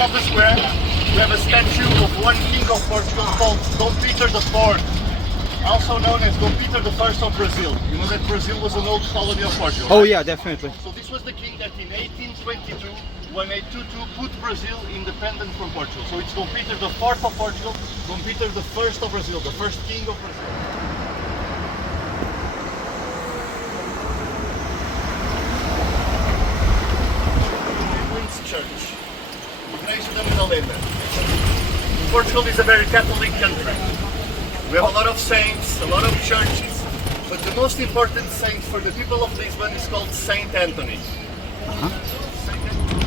middle of the square, we have a statue of one king of Portugal called Dom Peter IV, also known as Dom Peter I of Brazil. You know that Brazil was an old colony of Portugal. Oh right? yeah, definitely. So this was the king that in 1822, when 1822 put Brazil independent from Portugal. So it's Dom Peter IV of Portugal, Dom Peter I of Brazil, the first king of Brazil. Church. Igreja da Madalena. Portugal is a very Catholic country. We have a lot of saints, a lot of churches, but the most important saint for the people of Lisbon is called Saint Anthony. Saint Anthony.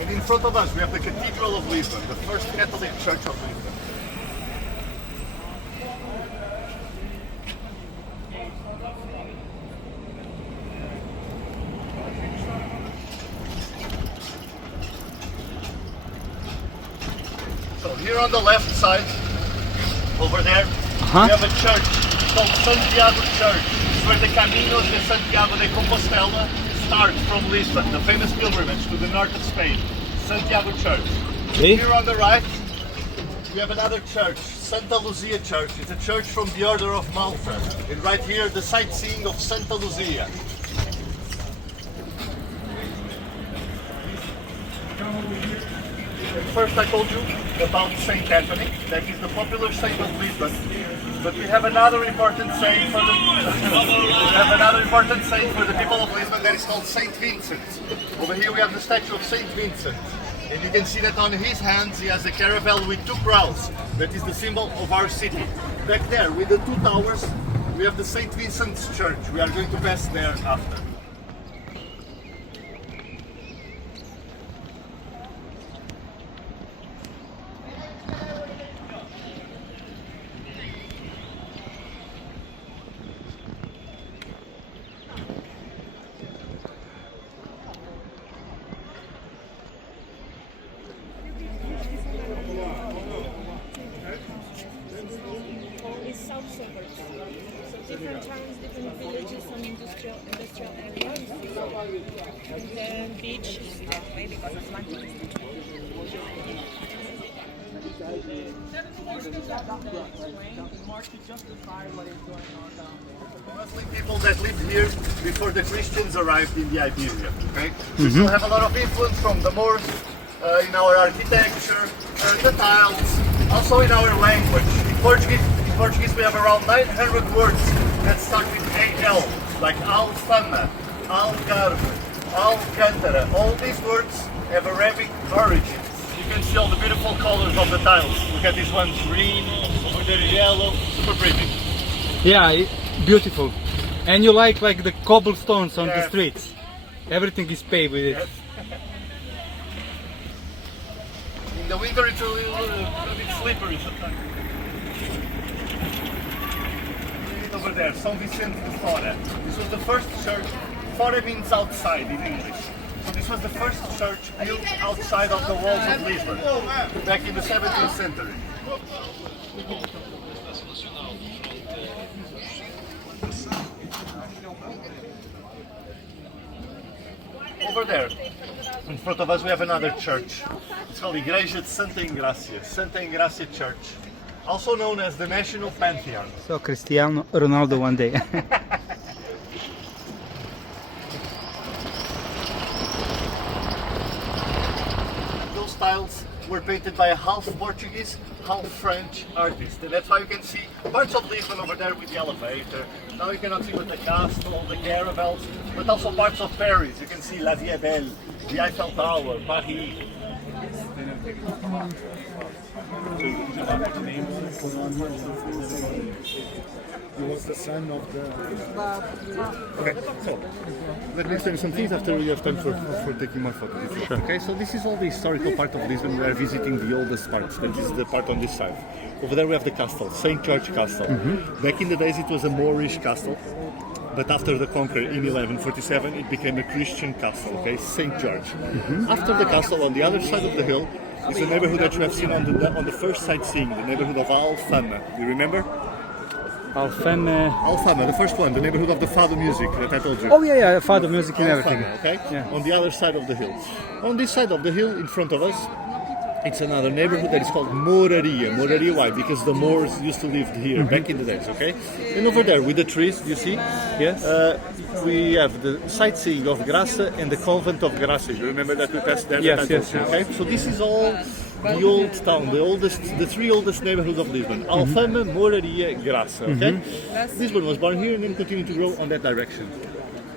And in front of us we have the Cathedral of Lisbon, the first Catholic church of Lisbon. So here on the left side, over there, we have a church called Santiago Church. It's where the Camino de Santiago de Compostela starts from Lisbon, the famous pilgrimage to the north of Spain. Santiago Church. Okay. Here on the right, we have another church, Santa Lucia Church. It's a church from the Order of Malta. And right here, the sightseeing of Santa Lucia. First I told you about Saint Anthony, that is the popular saint of Lisbon. But we have another important saint for the people of Lisbon that is called Saint Vincent. Over here we have the statue of Saint Vincent. And you can see that on his hands he has a caravel with two crowns. That is the symbol of our city. Back there with the two towers we have the Saint Vincent's Church. We are going to pass there after. It's south suburbs. So different towns, different villages, some industrial areas. And the beach is that way because Atlantic is Muslim people that lived here before the Christians arrived in the Iberia. Okay? We still have a lot of influence from the Moors in our architecture, the tiles, also in our language. In Portuguese we have around 900 words that start with AL, like Alfama, Algarve, Alcântara. All these words have Arabic origins. You can see all the beautiful colors of the tiles. Look at this one, green, over there yellow, super pretty. Yeah, beautiful. And you like the cobblestones on the streets. Everything is paved with it. Yes. In the winter it's a bit slippery sometimes. Over there, São Vicente de Fora. This was the first church. Fora means outside in English. So this was the first church built outside of the walls of Lisbon, back in the 17th century. Over there, in front of us, we have another church. It's called Igreja de Santa Engrácia, Santa Engrácia Church, also known as the National Pantheon. So Cristiano Ronaldo one day. Those tiles were painted by a half Portuguese, half French artist. And that's why you can see parts of Lisbon over there with the elevator. Now you cannot see with the castle, the caravels, but also parts of Paris. You can see La Vie Belle, the Eiffel Tower, Paris. He was the son of the... Okay, so let me explain some things after you have time for taking more photos. Sure. Okay, so this is all the historical part of Lisbon. We are visiting the oldest part, that is the part on this side. Over there we have the castle, St. George Castle. Back in the days it was a Moorish castle, but after the conquer in 1147 it became a Christian castle, okay, St. George. After the castle, on the other side of the hill, is the neighborhood that you have seen on the first sightseeing, the neighborhood of Alfama. Do you remember? Alfama. Alfama, the first one, the neighborhood of the fado music that I told you. Oh yeah, fado music and everything. Alfama, okay? Yeah. On the other side of the hill. On this side of the hill, in front of us, it's another neighborhood that is called Moraria. Moraria, why? Because the Moors used to live here back in the days, okay? And over there, with the trees, you see? Yes. We have the sightseeing of Graça and the convent of Graça. You remember that we passed there? Yes, that I yes, told you, okay? So this is all the old town, the three oldest neighborhoods of Lisbon. Alfama, Moraria, Graça, okay? Lisbon was born here and then continued to grow on that direction.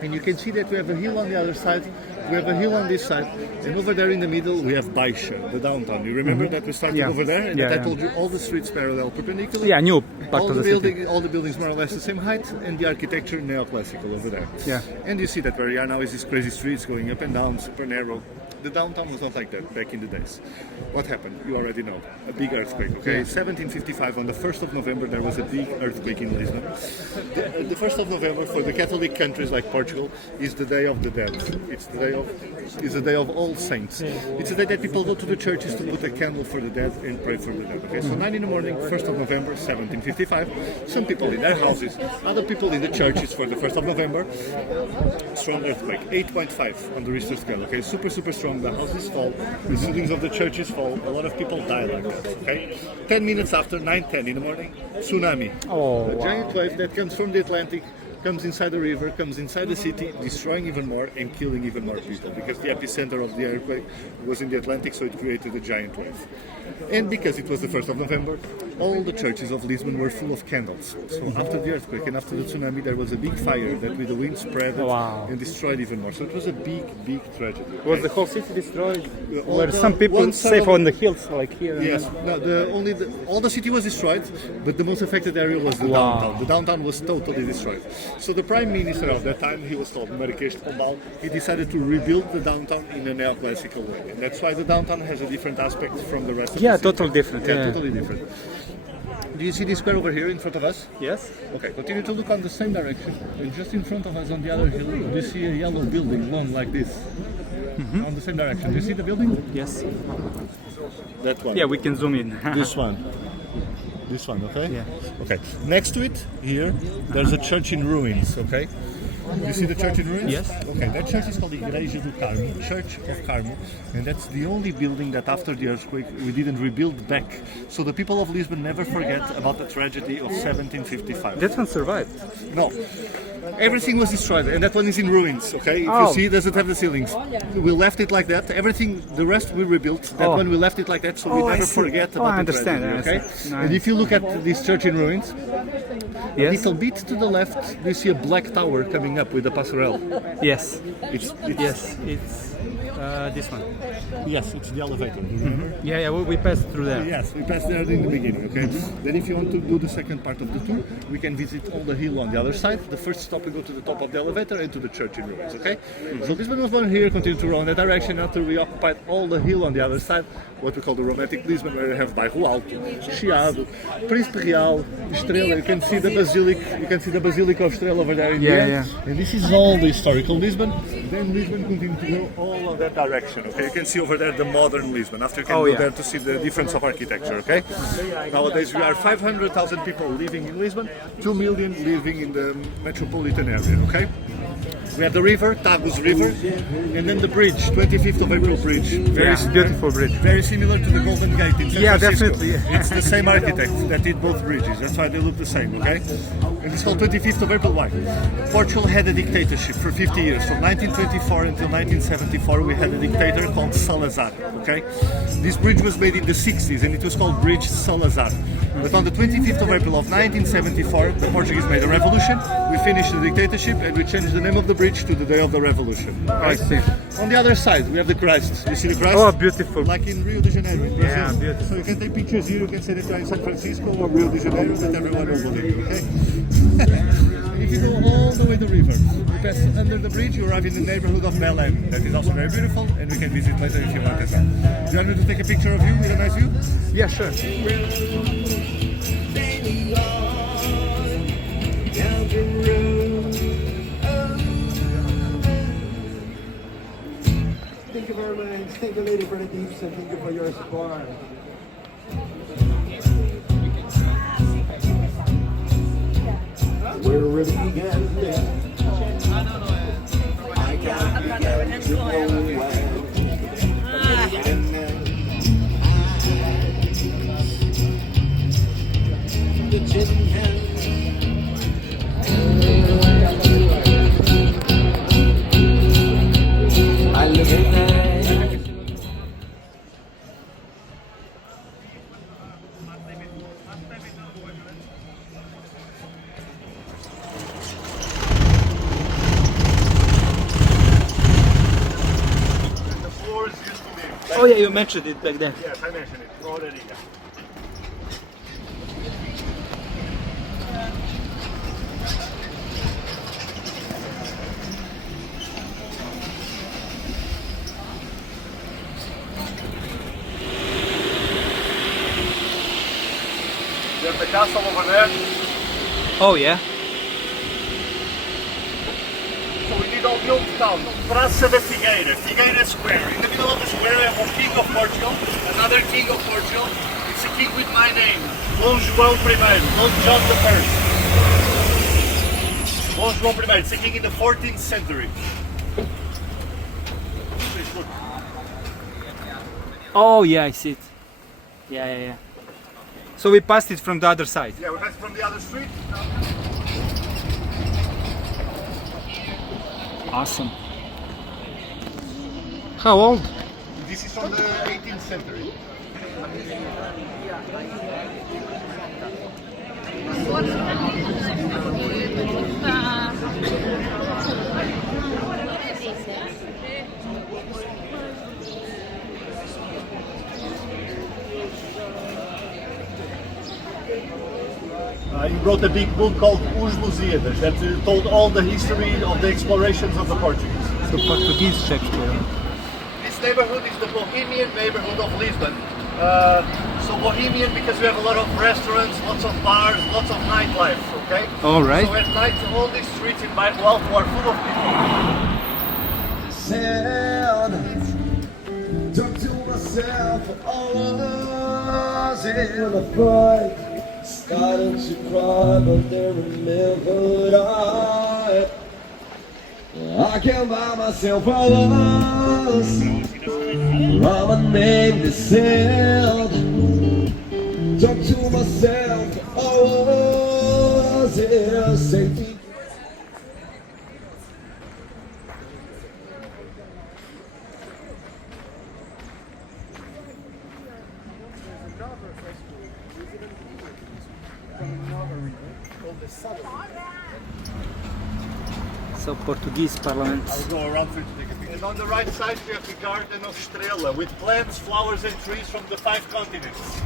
And you can see that we have a hill on the other side, we have a hill on this side, and over there in the middle we have Baixa, the downtown. You remember that we started over there, and that I told you all the streets parallel, perpendicular. Yeah, new part of the city. All the buildings more or less the same height, and the architecture neoclassical over there. Yeah. And you see that where we are now is these crazy streets going up and down, super narrow. The downtown was not like that back in the days. What happened? You already know. A big earthquake, okay? 1755, on the 1st of November, there was a big earthquake in Lisbon. The 1st of November, for the Catholic countries like Portugal, is the Day of the Dead. It's the day of All Saints. It's a day that people go to the churches to put a candle for the dead and pray for the dead, okay? So 9 in the morning, 1st of November, 1755, some people in their houses, other people in the churches for the 1st of November, strong earthquake, 8.5 on the Richter scale, okay? Super, super strong. The houses fall, the ceilings of the churches fall, a lot of people die like that, okay? 10 minutes after, 9:10 in the morning, tsunami. Oh, A giant wave that comes from the Atlantic, comes inside the river, comes inside the city, destroying even more and killing even more people, because the epicenter of the earthquake was in the Atlantic, so it created a giant wave. And because it was the 1st of November, all the churches of Lisbon were full of candles. So after the earthquake and after the tsunami, there was a big fire that with the wind spread and destroyed even more. So it was a big, big tragedy. was the whole city destroyed? All Were the- some people one side safe of- on the hills, like here? and Yes, then- no, all the city was destroyed, but the most affected area was the downtown. The downtown was totally destroyed. So the prime minister of that time, he was called Marquês de Pombal, he decided to rebuild the downtown in a neoclassical way. And that's why the downtown has a different aspect from the rest of Yeah, the city. totally different. Yeah, totally different. Do you see this square over here in front of us? Yes. Okay, continue to look on the same direction. And just in front of us on the other hill, do you see a yellow building, long like this? On the same direction. Do you see the building? Yes. That one. Yeah, we can zoom in. This one. This one, okay? Yeah. Okay. Next to it, here, there's a church in ruins, okay? You see the church in ruins? Yes. Okay, that church is called Igreja do Carmo, Church of Carmo, and that's the only building that after the earthquake we didn't rebuild back. So the people of Lisbon never forget about the tragedy of 1755. That one survived. No. Everything was destroyed, and that one is in ruins, okay? If Oh. you see, it doesn't have the ceilings. We left it like that. Everything, the rest we rebuilt. That one we left it like that, so we Oh, I never see. forget Oh, about I the understand, tragedy, I okay? see. And Nice. if you look at this church in ruins, a Yes. little bit to the left, you see a black tower coming up with a passerelle. Yes. It's Yes. It's this one. Yes, it's the elevator. Remember? Yeah, we passed through there. Yes, we passed there in the beginning, okay? Then if you want to do the second part of the tour, we can visit all the hill on the other side. The first stop we go to the top of the elevator and to the church in ruins, okay? So this one was born here, continue to roll in that direction after we occupied all the hill on the other side, what we call the romantic Lisbon, where you have Bairro Alto, Chiado, Príncipe Real, Estrela. You can see the Basilica of Estrela over there in the Yeah, end. yeah. And this is all the historical Lisbon. Then Lisbon continues to go all of that direction, okay? You can see over there the modern Lisbon. After you can go there to see the difference of architecture, okay? Nowadays we are 500,000 people living in Lisbon, 2 million living in the metropolitan area, okay? We have the river, Tagus River, and then the bridge, 25th of April Bridge. Very beautiful bridge. Very similar to the Golden Gate in San Yeah, Francisco. definitely. It's the same architect that did both bridges. That's why they look the same, okay? And it's called 25th of April. Why? Portugal had a dictatorship for 50 years. From 1924 until 1974, we had a dictator called Salazar, okay? This bridge was made in the 60s, and it was called Bridge Salazar. But on the 25th of April of 1974, the Portuguese made a revolution. We finished the dictatorship, and we changed the name of the bridge to the day of the revolution. I see. On the other side, we have the Christ. You see the Christ? Oh, beautiful. Like in Rio de Janeiro, in Brazil. Yeah, beautiful. So you can take pictures here, you can say that you're in San Francisco or Rio de Janeiro, that everyone will believe, okay? If you go all the way the river, you pass under the bridge, you arrive in the neighborhood of Belém. That is also very beautiful, and we can visit later if you want as well. Do you want me to take a picture of you with a nice view? Yeah, sure. Thank you very much. Thank you, lady, for the tips, and thank you for your support. I can't begin to know when. The tin can. I look at that. Oh yeah, you mentioned it back then. Yes, I mentioned it already. Yeah. You have the castle over there. Oh yeah. So we did all the old town. Praça da Figueira, Figueira Square. In the middle of the square we have one king of Portugal, another king of Portugal. It's a king with my name, Dom João I, Dom John I. Dom João I, it's a king in the 14th century. Please look. Oh yeah, I see it. Yeah. So we passed it from the other side. Yeah, we passed from the other street. Awesome. How old? This is from the 18th century. He wrote a big book called Os Lusíadas that told all the history of the explorations of the Portuguese. So Portuguese Shakespeare. This neighborhood is the Bohemian neighborhood of Lisbon. So Bohemian because we have a lot of restaurants, lots of bars, lots of nightlife, okay? All right. So at night all these streets in Bairro are full of people. Sad, talk to myself, all was in a fight. Started to cry, but then remembered I can't buy myself a loss. I'm a name that sailed. Talk to myself, all was in safety. So Portuguese Parliament. I'll go around for you to take a picture. And on the right side we have the Garden of Estrela with plants, flowers and trees from the 5 continents.